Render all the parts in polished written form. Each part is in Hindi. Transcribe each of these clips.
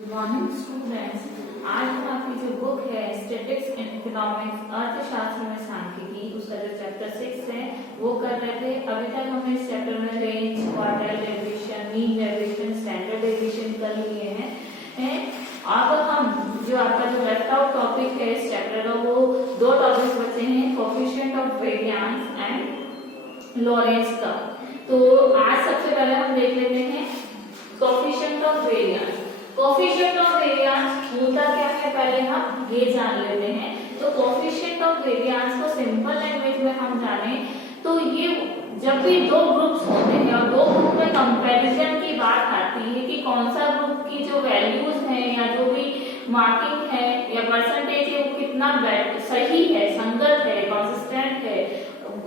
Good morning students. आज हम आपकी जो बुक है स्टैटिस्टिक्स एंड इकोनॉमिक्स अर्थशास्त्र में सांख्यिकी उसका जो चैप्टर 6 है वो कर रहे थे। अभी तक हमने इस चैप्टर में range, quartile deviation, mean deviation, standard deviation कर लिए हैं। अब हम जो आपका जो लेफ्ट आउट टॉपिक है इस चैप्टर का वो दो टॉपिक्स बचे हैं, coefficient of variance and Lorenz का। तो आज सबसे पहले हम देख लेते हैं coefficient of variance. Coefficient of variance होता क्या है पहले हम ये जान लेते हैं। तो कोएफिशिएंट ऑफ वेरिएंस को सिंपल लैंग्वेज में हम जाने तो ये जब भी दो ग्रुप्स होते हैं और दो ग्रुप में कंपैरिजन की बात आती है कि कौन सा ग्रुप की जो वैल्यूज है या जो भी मार्किंग है या परसेंटेज है वो कितना सही है, संगत है, कंसिस्टेंट है,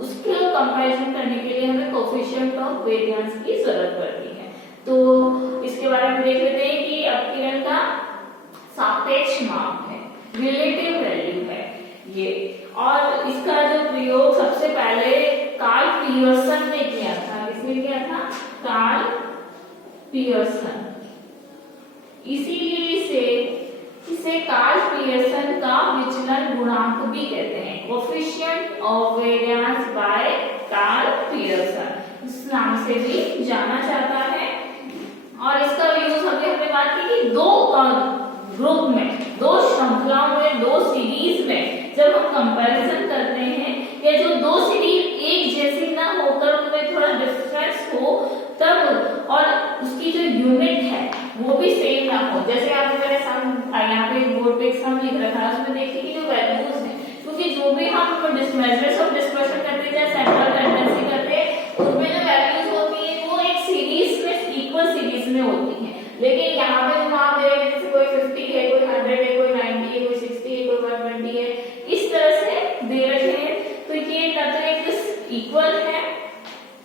उसके कंपैरिजन करने के लिए हमें कोएफिशिएंट ऑफ वेरिएंस की जरूरत पड़ती है। तो इसके बारे में देख लेते हैं कि अपकिरण का सापेक्ष माप है, रिलेटिव वैल्यू है ये। और इसका जो प्रयोग सबसे पहले कार्ल पियर्सन ने किया था। किसने किया था? Karl Pearson. इसीलिए इसे कार्ल पियर्सन का विचलन गुणांक भी कहते हैं, coefficient of variance by Karl Pearson, इस नाम से भी जाना जाता है। और इसका यूज हमने बात की कि दो ग्रुप में, दो श्रृंखलाओं में, दो सीरीज में जब हम कंपैरिजन करते हैं या जो दो सीरीज एक जैसी ना होकर उनमें थोड़ा डिफरेंस हो तब, और उसकी जो यूनिट है वो भी सेम ना हो। जैसे आपने मेरे सामने यहाँ पे बोर्ड पे सम लिख रखा है, उसमें देखिए कि जो वैल्यूज है, क्योंकि जो भी हम मेजर्स ऑफ डिस्पर्शन करते हैं, सेंट्रल टेंडेंसी करते हैं, उनमें जो वैल्यूज होती है वो एक सीरीज में, इक्वल सीरीज में होती है। लेकिन यहाँ पे जो आप दे रहे हैं जैसे कोई 50 है, कोई 100 है, कोई 90 है, कोई 60 है, कोई 120 है, इस तरह से दे रखे हैं। तो ये ना तो एक इक्वल है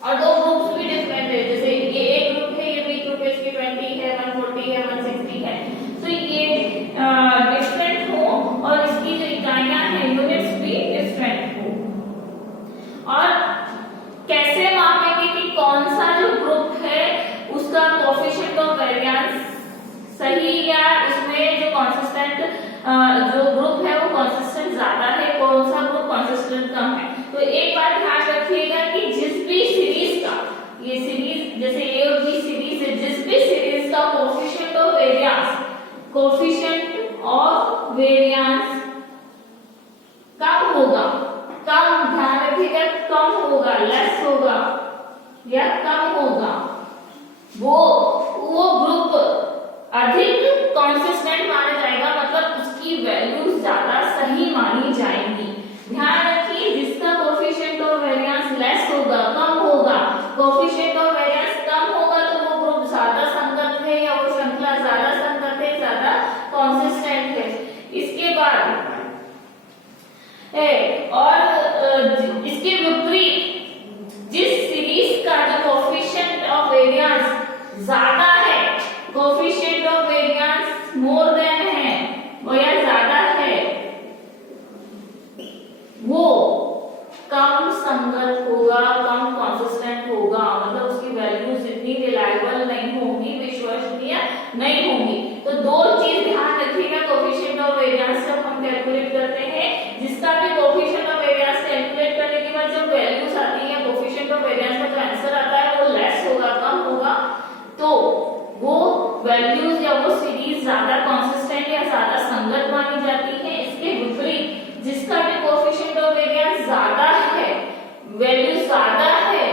और दो ग्रुप्स भी डिफरेंट है। जैसे ये एक ग्रुप है, ये भी ग्रुप है, इसकी 20 है, 140 है, 160 है। तो ये डिफरेंट हो और इसकी जो इकाइयां हैं, यूनिट्स भी डिफरेंट हो। और कैसे मापेंगे कि कौन सा जो ग्रुप है उसका कोएफिशिएंट ऑफ वेरिएंस सही या उसमें जो कंसिस्टेंट जो ग्रुप है वो कंसिस्टेंट ज्यादा है, कौन सा ग्रुप कंसिस्टेंट कम है। तो एक बात ध्यान रखिएगा कि जिस भी सीरीज का, ये सीरीज जैसे ए और बी सीरीज है, जिस भी सीरीज का कोएफिशिएंट ऑफ वेरिएंस कम होगा, कम ध्यान रखिएगा, कम होगा, लेस होगा या कम होगा, वो ग्रुप अधिक कंसिस्टेंट माना जाएगा, मतलब उसकी वैल्यू ज्यादा सही मानी जाएंगी। ध्यान रखिए, जिसका कोएफिशिएंट ऑफ वेरिएंस लेस होगा, कम होगा, कोएफिशिएंट ऑफ वेरिएंस कम होगा, तो वो ग्रुप ज्यादा संगत है या वो श्रृंखला ज्यादा संगत है, ज्यादा कंसिस्टेंट है। इसके बाद और इसके विपरीत जिस सीरीज का जो कोएफिशिएंट ऑफ वेरिएंस ज्यादा है, coefficient of variance more than है वो या ज्यादा है, वो कम संगत होगा, कम कंसिस्टेंट होगा, मतलब उसकी वैल्यूज इतनी रिलायबल नहीं होंगी, विश्वसनीय नहीं होंगी। तो दो चीज ध्यान रखिएगा कोएफिशिएंट ऑफ वेरिएंस जब हम कैलकुलेट करते हैं, जिसका भी कोएफिशिएंट ऑफ वेरिएंस कैलकुलेट करने के बाद जो वैल्यूज आती है, कोएफिशिएंट ऑफ वेरिएंस का जो आंसर आता है वो लेस होगा, कम होगा, तो वो वैल्यूज या वो सीरीज ज्यादा कंसिस्टेंट या ज्यादा संगत मानी जाती है। इसके विपरीत जिसका भी कोएफिशिएंट ऑफ वेरिएंस ज्यादा है, वैल्यू ज्यादा है,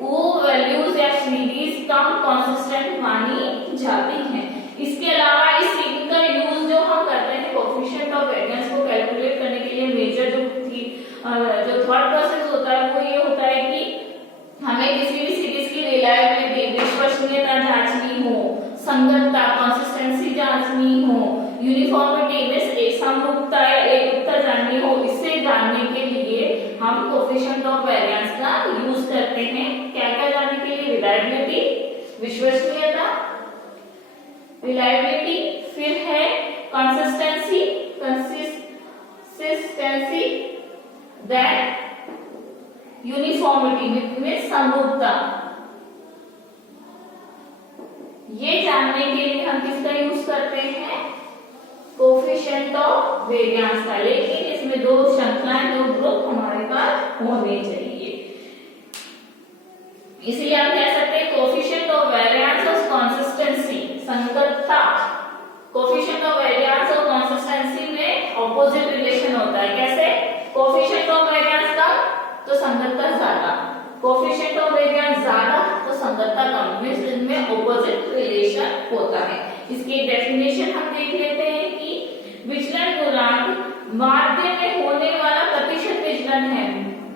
वो वैल्यूज या सीरीज कम कंसिस्टेंट मानी जाती हैं। इसके अलावा इस इनका यूज जो हम करते हैं कोएफिशिएंट ऑफ वेरिएंस को कैलकुलेट करने के लिए, मेजर जो थॉट प्रोसेस होता है वो ये होता है कि हमें किसी भी सीरीज की रिलायबिलिटी, विश्वसनीयता जांचनी हो, संगतता, कंसिस्टेंसी जांचनी हो, यूनिफॉर्मिटी में समरूपता या एकरूपता जाननी हो, इससे जानने के लिए हम कोएफिशिएंट ऑफ वेरिएंस का यूज करते हैं। क्या क्या जानने के लिए? रिलायबिलिटी, विश्वसनीयता, रिलायबिलिटी, फिर है कंसिस्टेंसी, दैट यूनिफॉर्मिटी में समरूपता। ये जानने के लिए हम किसका यूज करते हैं? वेरिएंस का, लेकिन इसमें दो श्रृंखलाएं, दो ग्रुप हमारे पास होने चाहिए। इसलिए हम कह सकते हैं कोएफिशिएंट ऑफ वेरिएंस और कंसिस्टेंसी, संगतता, कोएफिशिएंट ऑफ वेरिएंस और कंसिस्टेंसी में ऑपोजिट रिलेशन होता है। कैसे? कोएफिशिएंट ऑफ वेरिएंस का तो संगतता ज्यादा, कोएफिशिएंट ऑफ वेरिएंस ज्यादा तो संगतता कम, इनमें ऑपोजिट रिलेशन होता है। इसकी डेफिनेशन हम देख लेते हैं कि विचलन गुणांक माध्य में होने वाला प्रतिशत विचलन है।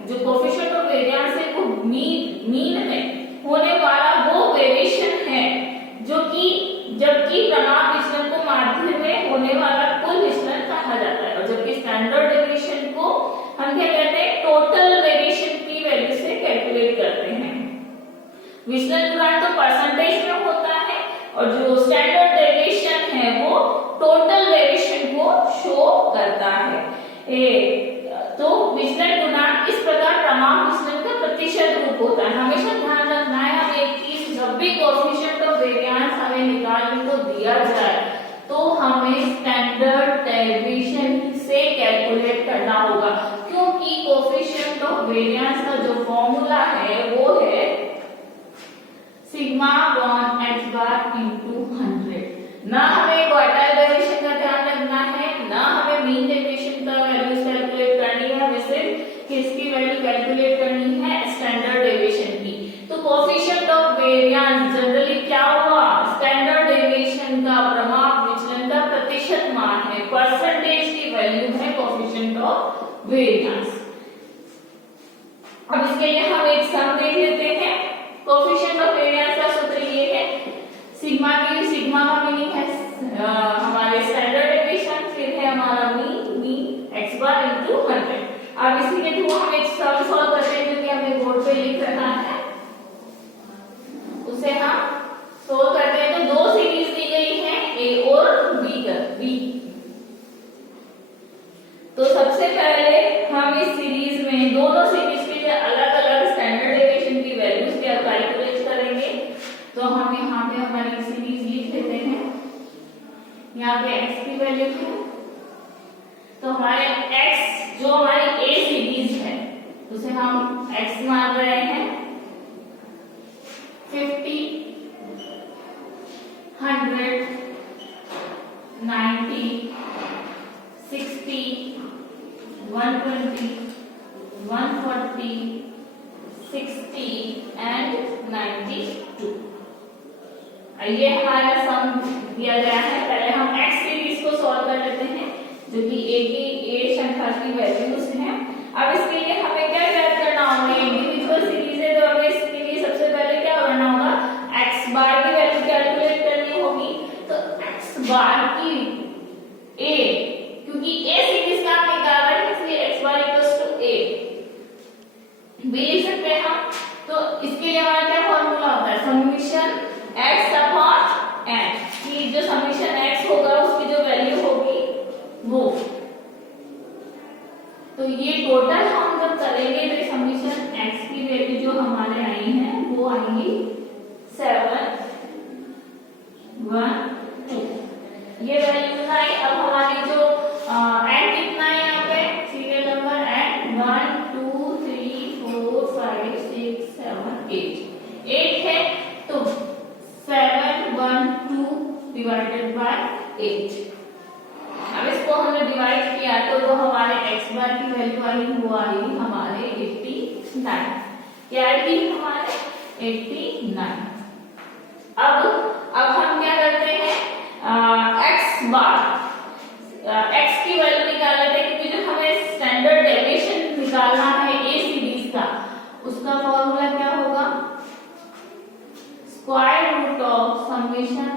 जो कोएफिशिएंट ऑफ वेरिएंस है वो मीन में होने वाला वो वेरिएशन है जो कि जबकि प्रमाण विचलन को माध्य में होने वाला कुल विचलन कहा जाता है, और जबकि स्टैंडर्ड डेविएशन को हम क्या कहते हैं, टोटल वेरिएशन की वैल्यू से कैलकुलेट करते हैं। विचलन गुणांक तो परसेंटेज में होता है और जो स्टैंडर्ड डेविएशन है वो टोटल वेरिएशन को शो करता है। तो विचलन गुणांक इस प्रकार प्रमाण विचलन का प्रतिशत रूप होता है। हमेशा ध्यान रखना है हमें एक चीज, जब भी कोएफिशिएंट ऑफ वेरिएंस हमें निकालने को दिया जाए तो हमें स्टैंडर्ड डेविएशन से कैलकुलेट करना होगा, क्योंकि कोएफिशिएंट ऑफ वेरिएंस का जो फॉर्मूला है वो है sigma upon x bar into 100। ना हमें क्वार्टाइल डेविएशन का ध्यान रखना है, ना हमें मीन डेविएशन का वैल्यूज कैलकुलेट करनी है, हमें सिर्फ किसकी वैल्यू कैलकुलेट करनी है, स्टैंडर्ड डेविएशन की। तो कोएफिशिएंट ऑफ वेरिएंस जनरली क्या हुआ, स्टैंडर्ड डेविएशन का प्रमाण विचलन का प्रतिशत मान है, परसेंटेज की वैल्यू है कोएफिशिएंट ऑफ वेरिएंस। अब इसके लिए हम एक सम देख लेते हैं। कोएफिशिएंट ऑफ वेरिएंस का सूत्र ये है, सिग्मा की सिग्मा का मीनिंग है हमारे स्टैंडर्ड डेविएशन, फिर है हमारा मीन x बार इनटू 100। अब इसी के थ्रू हम एक सम सॉल्व करते हैं जो कि हमें बोर्ड पे लिख रखा है, उसे हम सोल्व करते हैं। तो दो सीरीज दी गई है a और b। तो सबसे पहले हम इस सीरीज में दोनों सीरीज के लिए अलग-अलग स्टैंडर्ड डेविएशन की वैल्यूज क्या कैलकुलेट करेंगे। तो हम यहाँ पे हमारी सीरीज लिख लेते हैं। यहाँ पे x की वैल्यू है, तो हमारे x जो हमारी a सीरीज है उसे हम x मान रहे हैं 50, 100, 90, 60, 120, 140, 60 एंड 92। ये हमारा सम दिया गया है। पहले हम x सीरीज को सॉल्व कर लेते हैं जो कि a श्रृंखला की वैल्यूज हैं। अब इसके लिए हमें क्या ज्ञात करना होगा, इंडिविजुअल सीरीज है तो हमें इसके लिए सबसे पहले क्या करना होगा, x बार की वैल्यू कैलकुलेट करनी होगी। तो x बार की a, क्योंकि a सीरीज का हम निकाल रहे हैं इसलिए x bar equals to a भी लिख सकते हैं हम। तो इसके लिए हमारा क्या फॉर्मूला होता है, समेशन x अपॉन n, कि जो समेशन x होगा उसकी जो वैल्यू होगी वो, तो ये टोटल हम जब करेंगे तो समेशन x की वैल्यू जो हमारे आई है वो आएंगी 7, 1, 2। ये वैल्यू आई। अब हमारी जो n कितना है यहाँ पे सीरियल नंबर n 1, 2, 3, 4, 5, 6, 7, 8 है। तो 7, 1, 2 डिवाइडेड बाय 8। अब इसको हमने डिवाइड किया तो जो हमारे x बार की वैल्यू आई वो आई हमारे 89। क्या आई हमारे 89। अब हम क्या करते हैं, x बार x की वैल्यू निकाल लेते हैं, क्योंकि जो हमें स्टैंडर्ड डेविएशन निकालना है a सीरीज का, उसका फॉर्मूला क्या होगा, square root of summation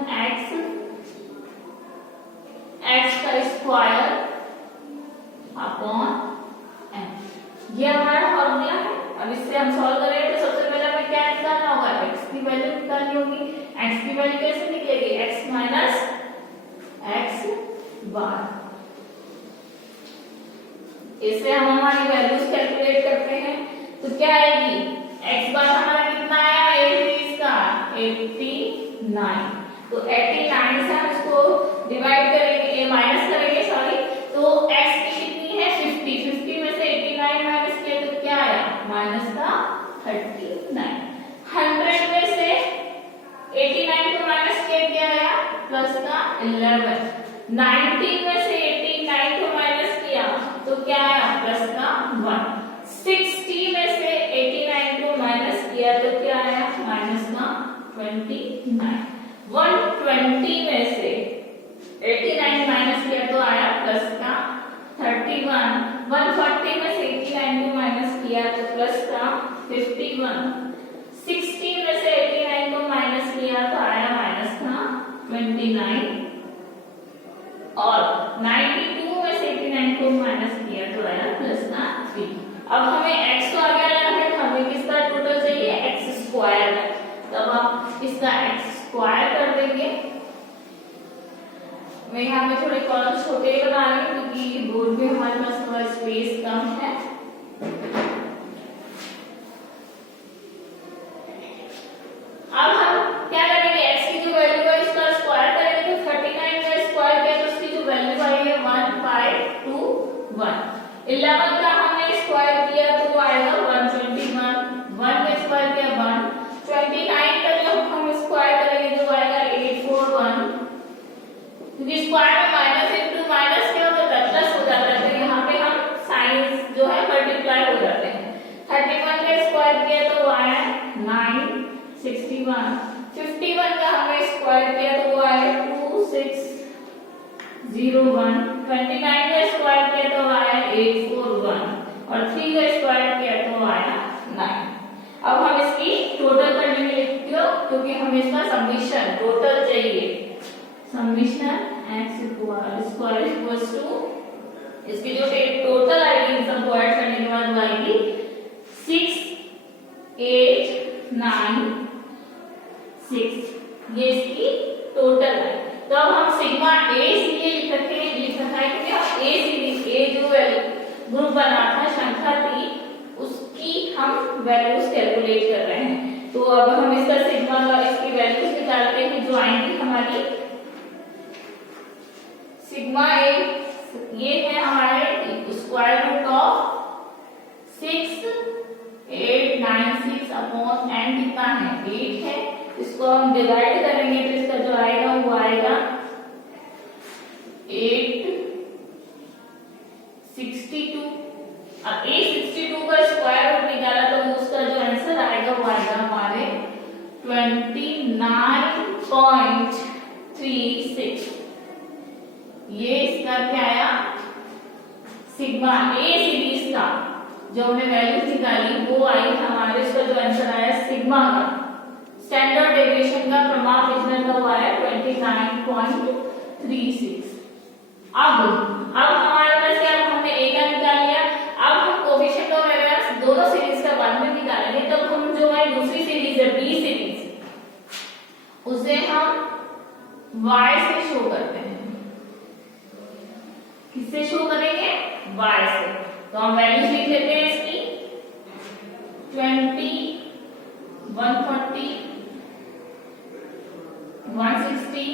x का स्क्वायर अपॉन n। ये हमारा फॉर्मूला है। अब इससे हम सॉल्व करेंगे तो सबसे पहले हमें क्या निकालना होगा, x की वैल्यू निकालनी होगी। x की वैल्यू कैसे निकलेगी, x माइनस x बार। इससे हम हमारी वैल्यूज कैलकुलेट करते हैं तो क्या आएगी, x बार हमारा कितना आया इसका 89। तो 89 से हम इसको डिवाइड करेंगे, माइनस करेंगे सॉरी, तो 11। 19 में से 89 को माइनस किया तो क्या आया प्लस का 1। 60 में से 89 को माइनस किया तो क्या आया माइनस का 29। 120 में से 89 माइनस किया तो आया प्लस का 31। 140 में से 89 को माइनस किया तो प्लस का 51। 16 में से 89 को माइनस किया तो आया माइनस का 29। और 92 में से 89 को माइनस किया तो आया प्लस का 3। अब हमें x को आगे लाना है, हमें किसका टोटल चाहिए x स्क्वायर। तब हम इसका x स्क्वायर कर देंगे। मैं यहाँ पे थोड़े कॉलम छोटे बना रही हूँ क्योंकि बोर्ड में हमारे पास थोड़ा स्पेस कम है। अब हम क्या करेंगे x की जो वैल्यू है इसका स्क्वायर करेंगे तो 39 का स्क्वायर किया तो उसकी जो वैल्यू आई है 1521। 11 का हमने स्क्वायर किया तो वो आएगा 121। 1 का स्क्वायर किया 1। 29 का जब हम स्क्वायर करेंगे तो आएगा 841। क्योंकि स्क्वायर में माइनस इनटू माइनस क्या होता है प्लस हो जाता है तो यहाँ पे हम साइन जो है मल्टीप्लाई हो जाते हैं। 31 का स्क्वायर किया तो वो आया 961। 51 का हमने स्क्वायर किया तो वो आया 2601। 29 का स्क्वायर किया तो आया 841 और 3 का स्क्वायर किया तो आया 9। अब हम इसकी टोटल करने में लिखते हो क्योंकि हमें इसका समीशन टोटल चाहिए। Summation x square equals to इसकी जो टोटल आएगी इन सबको ऐड करने के बाद आएगी 689 ये इसकी टोटल है। तो अब हम सिग्मा ए इसलिए लिख रखा है क्योंकि हम ए सीरीज ए जो ग्रुप बना था श्रृंखला थी उसकी हम वैल्यूज कैलकुलेट कर रहे हैं। तो अब हम इसका सिग्मा का इसकी वैल्यूज निकालते हैं जो आएंगी हमारी सिग्मा ए ये है हमारे square root of 6896 upon n कितना है 8 है। इसको हम डिवाइड करेंगे तो इसका जो आएगा वो आएगा 862। अब 862 का स्क्वायर रूट निकाला तो उसका जो आंसर आएगा वो आएगा हमारे 29.36। ये इसका क्या आया सिग्मा ए सीरीज का जो हमने वैल्यू निकाली वो आई हमारे इसका जो आंसर आया सिग्मा का स्टैंडर्ड डेविएशन का प्रमाण विचलन का वो आया 29.36। अब हमारे पास क्या हमने ए का निकाल लिया। अब हम कोएफिशिएंट ऑफ वेरिएंस दोनों सीरीज का बाद में निकालेंगे। तब हम जो हमारी दूसरी सीरीज है बी सीरीज उसे हम y से शो करते हैं। किससे शो करेंगे y से। तो हम वैल्यूज लिख लेते हैं इसकी 20 140 160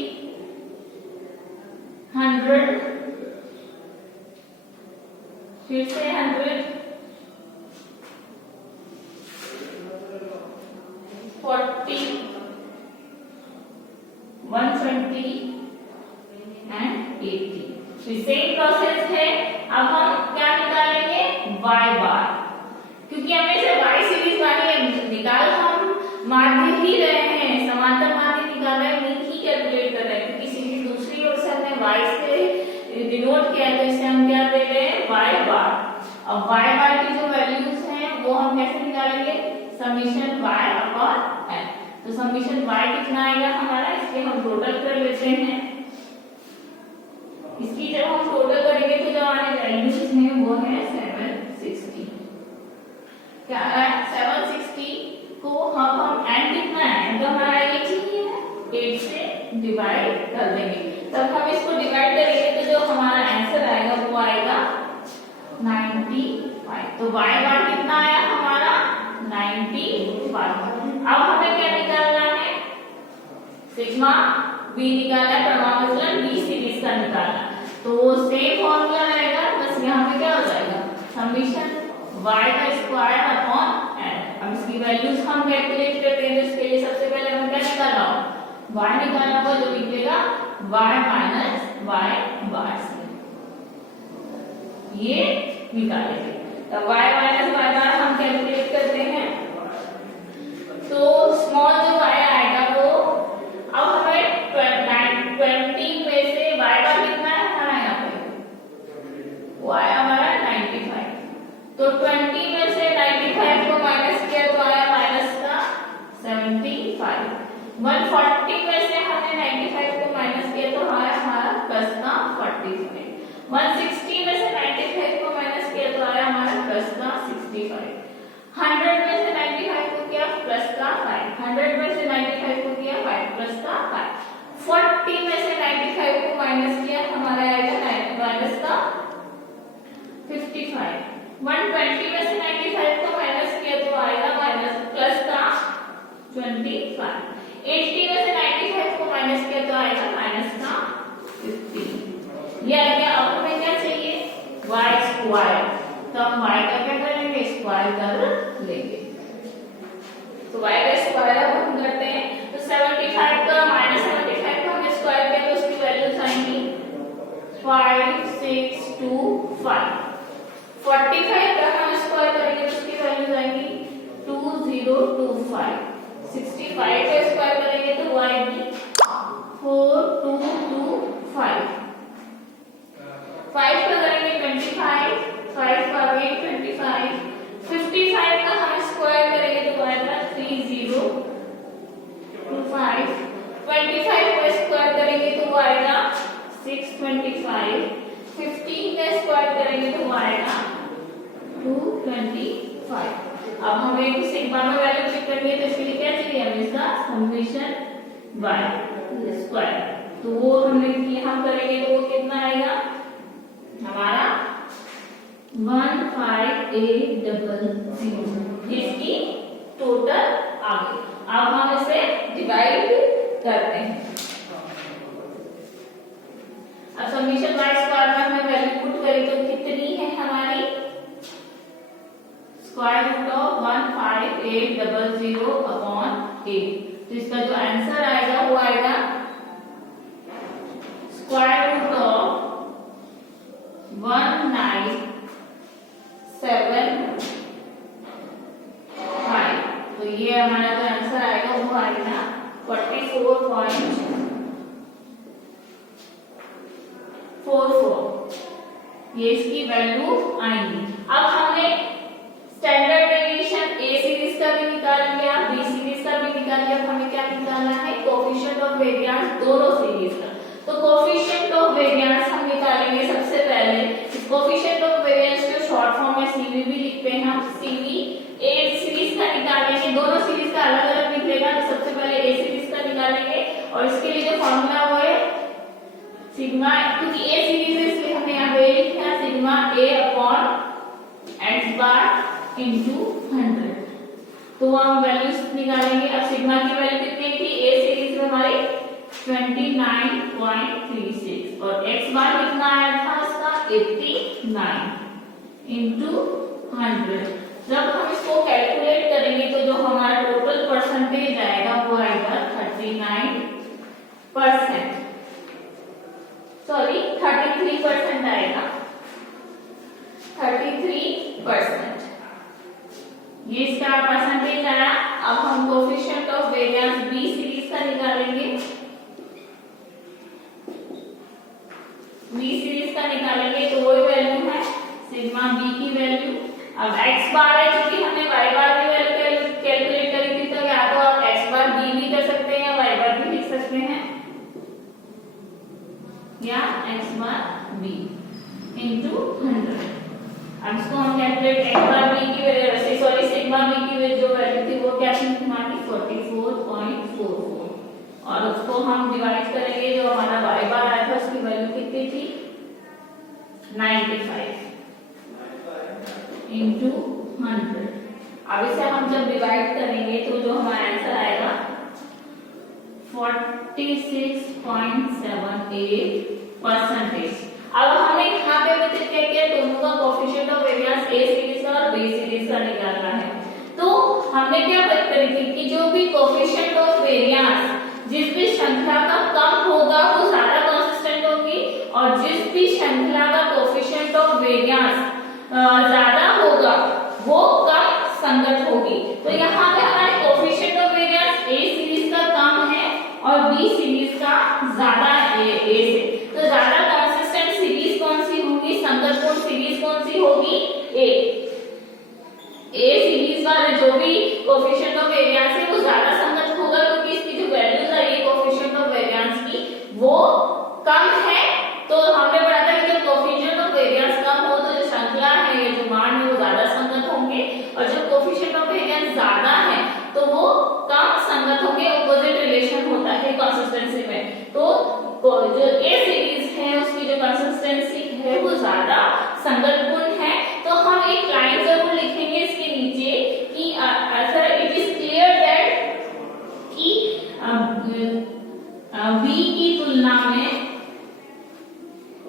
100 फिर से 100 40 120 एंड 80। सेम प्रोसेस है। अब हम क्या निकालेंगे y बार क्योंकि हमें से y सीरीज वाली निकाल हम माध्य ही रहे हैं समांतर माध्य निकाल रहे हैं नहीं कैलकुलेट कर रहे हैं क्योंकि सीरीज दूसरी ओर से हमने y से डिनोट किया तो इसे हम क्या दे रहे हैं y बार। अब y बार की जो वैल्यूज हैं वो हम कैसे निकालेंगे समीशन y अपॉन n। तो समीशन y कितना आएगा हमारा इसके हम टोटल कर लेते हैं। इसकी जब हम टोटल करेंगे तो जो हमारे वैल्यूज हैं वो है 760। क्या है 760 को हम n कितना है तो हमारा 8 ही है 8 से डिवाइड कर देंगे। तब हम इसको डिवाइड करेंगे तो जो हमारा आंसर आएगा वो आएगा 95। तो y बार कितना आया हमारा 95। अब हमें क्या निकालना है सिग्मा b निकालना है प्रमाण विचलन b सीरीज का निकालना। तो सेम फॉर्मूला रहेगा बस यहाँ पे क्या हो जाएगा समीशन y का स्क्वायर अपॉन n। अब इसकी वैल्यूज हम कैलकुलेट करते हैं तो इसके लिए सबसे पहले हमें क्या निकालना होगा y निकालना होगा जो लिख देगा y माइनस y बार से, ये निकालेंगे। तो y माइनस y बार हम कैलकुलेट करते हैं, तो स्मॉल जो y आएगा वो, अब हमें 20 में से y बार कितना है हमारा यहाँ पे, y हमारा 95, तो 20 में से 95 को माइनस किया तो आया माइनस का 75। 140 में से हमने 95 को माइनस किया तो आया हमारा प्लस का 45। 160 में से 95 को माइनस किया तो आया हमारा प्लस का 65। 100 में से 95 को किया प्लस का 5, 100 में से 95 को किया 5 प्लस का 5, 40 में से 95 को माइनस किया हमारा आएगा माइनस का 55। 120 में से 95 को माइनस किया तो आएगा माइनस प्लस का 25। 80 में से 95 को माइनस किया तो आएगा माइनस का 15। ये आ गया। अब हमें क्या चाहिए, y स्क्वायर, तो हम y का क्या करेंगे, स्क्वायर कर लेंगे। तो y का स्क्वायर अब हम करते हैं, तो 75 का माइनस 75 को हम स्क्वायर करें तो उसकी वैल्यूज आएंगी 5 6 2 5। 45 का हम स्क्वायर करेंगे तो उसकी वैल्यूज आएंगी 2025। 65 का स्क्वायर करेंगे तो वो आएगी 4225। 5 का करेंगे 25, 5 का भी 25। 55 का हम स्क्वायर करेंगे तो आएगा 3025। 25 का स्क्वायर करेंगे तो वो आएगा 625। 15 का स्क्वायर करेंगे तो वो आएगा 225। अब हमें सिग्मा में वैल्यू चेक करनी है, तो इसके लिए क्या चाहिए, हमें इसका समेशन y स्क्वायर, तो वो हमने यहाँ करेंगे तो वो कितना आएगा हमारा 15800, इसकी टोटल आ गई। अब हम इसे डिवाइड करते हैं। अब समेशन y स्क्वायर में हमें वैल्यू पुट करें तो कितनी है हमारी, स्क्वायर रूट ऑफ 15800 अपॉन 8, तो इसका जो आंसर आएगा वो आएगा स्क्वायर रूट ऑफ 1975, तो ये हमारा जो आंसर आएगा वो आएगा 44.44, ये इसकी वैल्यू आएंगी। अब हमने स्टैंडर्ड डेविएशन ए सीरीज का भी निकाल लिया, बी सीरीज का भी निकाल लिया, हमें क्या निकालना है, कोएफिशिएंट ऑफ वेरिएंस दोनों सीरीज का। तो कोएफिशिएंट ऑफ वेरिएंस हम निकालेंगे सबसे पहले। इस कोएफिशिएंट ऑफ वेरिएंस को शॉर्ट फॉर्म में सीवी भी लिखते हैं हम। सीवी ए सीरीज का निकालेंगे, दोनों सीरीज का अलग अलग निकलेगा, तो सबसे पहले ए सीरीज का निकालेंगे और इसके लिए जो फॉर्मूला वो है सिग्मा, क्योंकि ए सीरीज है इसलिए हमने यहाँ पे लिखा है सिग्मा ए अपॉन एक्स बार इंटू 100, तो हम वैल्यूज निकालेंगे। अब सिग्मा की वैल्यू कितनी थी ए सीरीज में हमारी 29.36 और एक्स बार कितना आया था उसका 89 इंटू 100। जब हम इसको कैलकुलेट करेंगे तो जो हमारा टोटल परसेंटेज आएगा वो आएगा 39%, सॉरी 33% आएगा, 33%, ये इसका परसेंटेज आया। अब हम coefficient of variance B series का निकालेंगे, बी सीरीज का निकालेंगे तो वही वैल्यू है सिग्मा बी की वैल्यू। अब एक्स बार है, क्योंकि हमने वाई बार की वैल्यू कैलकुलेट करी थी, तो या तो आप एक्स बार बी भी कर सकते हैं या वाई बार भी लिख सकते हैं, या एक्स बार बी इंटू 100। अब इसको हम कैलकुलेट एक्स बार बी की वैल्यू, सॉरी सिग्मा बी की जो वैल्यू थी वो क्या थी हमारी 44.44, और उसको हम डिवाइड करेंगे, जो हमारा वाई बार आया था उसकी वैल्यू कितनी थी 95 इंटू 100। अब इसे हम जब डिवाइड करेंगे तो जो हमारा आंसर आएगा 46.78%। अब हमें यहाँ पे बच्चे क्या किया, दोनों का coefficient of variance A series का और बी सीरीज का निकालना है। तो हमने क्या बात करी थी कि जो भी कोएफिशिएंट ऑफ वेरिएंस जिस भी श्रृंखला का कम होगा वो ज्यादा कंसिस्टेंट होगी, और जिस भी श्रृंखला का कोएफिशिएंट ऑफ वेरिएंस ज्यादा होगा वो कम संगत होगी। तो यहाँ पे हमारे coefficient of variance A series का कम है और बी सीरीज का ज्यादा है ए से। तो ज्यादा कंसिस्टेंट सीरीज कौन सी होगी, संगतपूर्ण सीरीज कौन सी होगी, ए सीरीज वाला जो भी कोएफिशिएंट ऑफ वेरिएंस है वो ज्यादा संगत होगा, क्योंकि इसकी जो वैल्यूज आई है कोएफिशिएंट ऑफ वेरिएंस की वो कम है। तो हमने पढ़ा था कि जब कोएफिशिएंट ऑफ वेरिएंस कम हो तो जो श्रृंखला है या जो मान है वो ज्यादा संगत होंगे, और जब कोएफिशिएंट ऑफ वेरिएंस ज्यादा है तो वो कम संगत होंगे। ऑपोजिट रिलेशन होता है कंसिस्टेंसी में। तो जो ए सीरीज है उसकी जो कंसिस्टेंसी है वो ज्यादा संगतपूर्ण है। तो हम एक लाइन जरूर लिखेंगे इसके नीचे कि इट इज क्लियर दैट कि बी की तुलना में,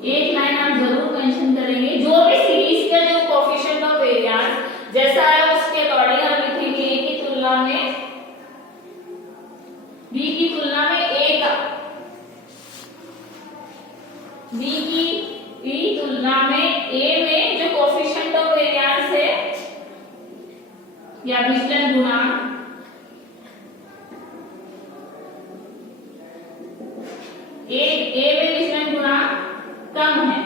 एक लाइन आप जरूर मेंशन करेंगे, जो भी सीरीज का जो कोएफिशिएंट ऑफ वेरिएंस जैसा है उसके अकॉर्डिंग हम लिखेंगे ए की तुलना में, बी की तुलना में ए का, बी की तुलना में ए में जो कोएफिशिएंट ऑफ वेरिएंस है या विचलन गुणांक, ए में विचलन गुणांक कम है,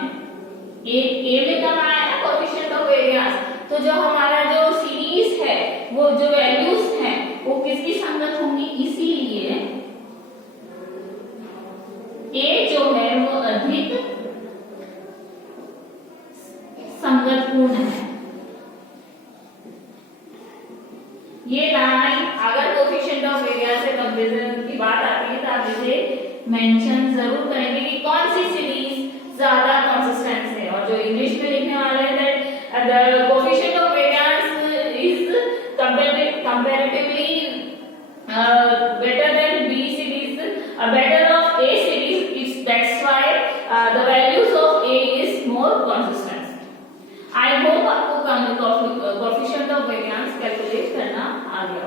ए में कम आया ना कोएफिशिएंट ऑफ वेरिएंस, तो जो हमारा जो सीरीज है वो जो वैल्यूज हैं वो किसकी संगत होंगी, इसीलिए ए जो है वो अधिक संगतपूर्ण है। ये लाइन अगर कोएफिशिएंट ऑफ वेरिएंस से कंपैरिजन की बात आती है तो आप इसे मेंशन जरूर करेंगे कि कौन सी सीरीज ज्यादा कंसिस्टेंट है। और जो इंग्लिश में लिखने वाले हैं that the coefficient of variance is comparatively better than B series, better of A series. It's that's why the values of A is more consistent. I hope आपको कोएफिशिएंट ऑफ वेरिएंस कैलकुलेट करना आ गया।